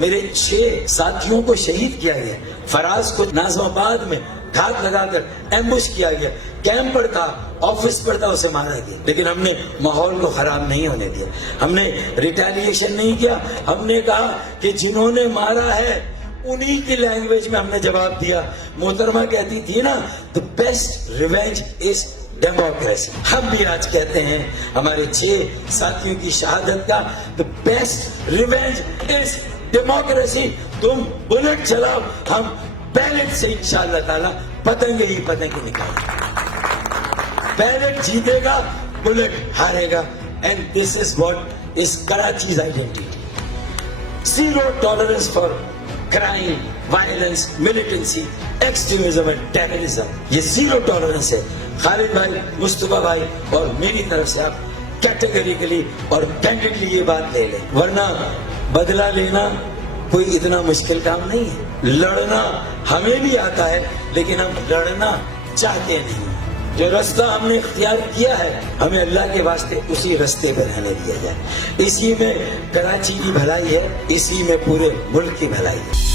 میرے 6 ساتھیوں کو شہید کیا گیا، فراز کو نازم آباد میں گھات لگا کر ایمبوش کیا گیا، کیمپ پر تھا، آفس پر تھا، اسے مارا گیا، لیکن ہم نے ماحول کو خراب نہیں ہونے دیا، ہم نے ریٹیلیشن نہیں کیا، ہم نے کہا کہ جنہوں نے مارا ہے انہی کی لینگویج میں ہم نے جواب دیا۔ محترمہ کہتی تھی نا، the best revenge is democracy. ہم بھی آج کہتے ہیں ہمارے 6 ساتھیوں کی شہادت کا the best revenge is democracy. تم بلٹ چلاؤ، ہم بیلٹ سے انشاءاللہ تعالیٰ پتنگیں ہی پتنگیں نکالیں گے۔ بیلٹ جیتے گا، بلٹ ہارے گا، and this is what is Karachi's identity. Zero tolerance for crime, violence, militancy, extremism and terrorism. یہ زیرو ٹالرنس ہے۔ خالد بھائی، مصطفیٰ بھائی اور میری طرف سے آپ کیٹیگریکلی اور کینڈیڈلی یہ بات لے لیں، ورنہ بدلہ لینا کوئی اتنا مشکل کام نہیں ہے۔ لڑنا ہمیں بھی آتا ہے، لیکن ہم لڑنا چاہتے نہیں۔ جو رستہ ہم نے اختیار کیا ہے، ہمیں اللہ کے واسطے اسی رستے پہ رہنے دیا جائے۔ اسی میں کراچی کی بھلائی ہے، اسی میں پورے ملک کی بھلائی ہے۔